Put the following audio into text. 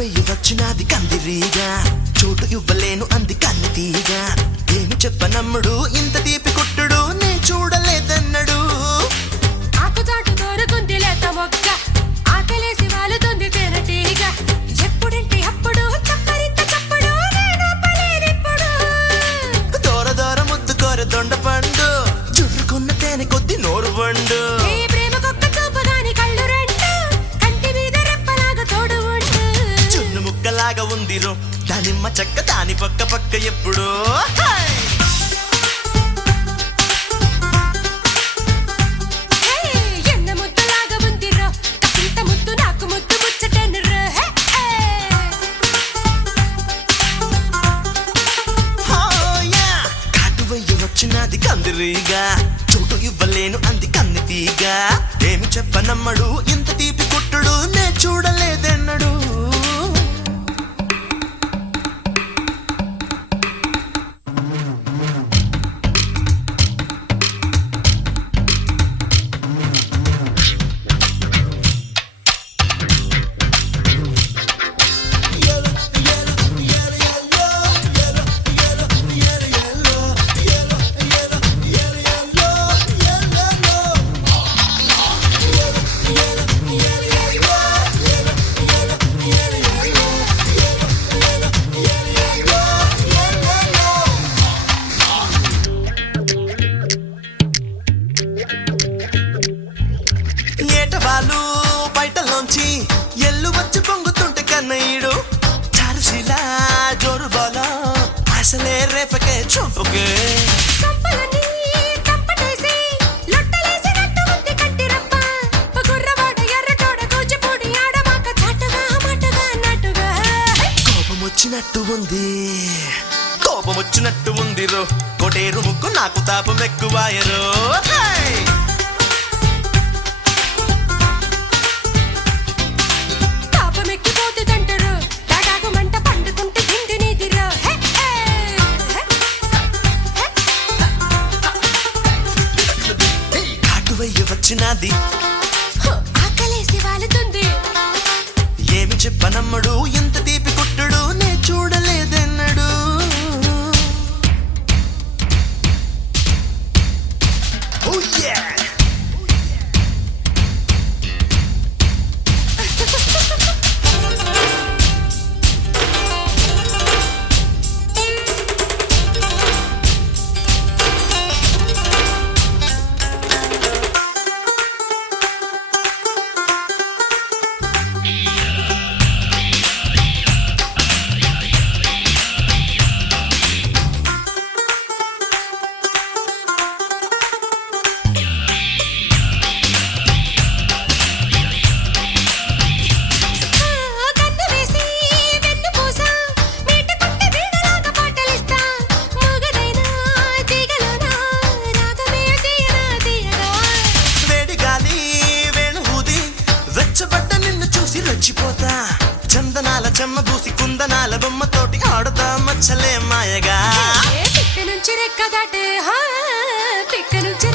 వెయ్యి వచ్చినది కందిరీగా చోటు ఇవ్వలేను అంది కన్నెతీగా ఏమి చెప్పనమ్ముడు ఇంత తీపి కొట్టుడు నే చూడలేదన్నడు ఆకుచాటు దొరుకుంది లేత మొగ్గ ఆకలేసి వాలుతుంది తేనెటీగా ఎప్పుడంటే అప్పుడు చప్పరింత చప్పుడు నేను పలేనిప్పుడు దూర దూర ముద్దు కోర దొండ పండు చుర్రుకున్న తేనె కొద్ది నోరు వండు ఈ ప్రేమ కుక్క చూపు గాని కళ్ళు రెండు కంటి మీద రెప్పలాగా తోడు ఉండు చున్ను ముక్కలాగా ఉందిరో దానిమ్మ చెక్క దాని పక్క పక్క ఎప్పుడు ఎన్న ముద్దులాగా ఉందిరో ఇంత ముద్దు నాకు ముద్దు ముచ్చటెనురో కాటు వెయ్యి వచ్చినది కందిరీగా చోటు ఇవ్వలేను అంది కన్నెతీగా ఏమి చెప్పనమ్మడు ఇంత తీపి కొట్టుడు నే చూడలేదన్నడు ఏటవాళ్ళు బయటలోంచి ఎల్లు వచ్చి పొంగుతుంటే కన్నయ్యుడు చారుశీల జోరు బాల అసలే రేపకే చంపుకే సంపలని సంపటేసి లొట్టలేసినట్టు ఉంది కట్టిరప్ప గుర్రవాడ ఎర్రటోడ కూచిపూడి ఆడమాక చాటుగా మాటగా అన్నట్టుగా కోపం వచ్చినట్టు ఉంది రో కొటేరు ముక్కు నాకు తాపం ఎక్కువాయరో తాపం ఎక్కిపోతుందంటారు తడాకు మంట పండుకుంటే తిండి నీదిరో కాటు వెయ్యి వచ్చినది ఆకలేసి వాలుతుంది ఏమి చెప్పనమ్మడు ఇంత తీపి కొట్టుడు నే చూడలేదన్నడు Oh yeah! కన్ను వేసి వెన్ను పూస మీటకుంటే వీణలాగా పాటలిస్తా మగదైనా తీగలోనా రాగమే తీయనా తీయగా వేడి గాలి వేణుహూది వెచ్చబడ్డ నిన్ను చూసి రెచ్చిపోతా చందనాల చెమ్మ దూసి కుందనాల బొమ్మతోటి ఆడుతా మచ్చలే మాయగా పిక్క నుంచి రెక్క దాటే పిక్క నుంచి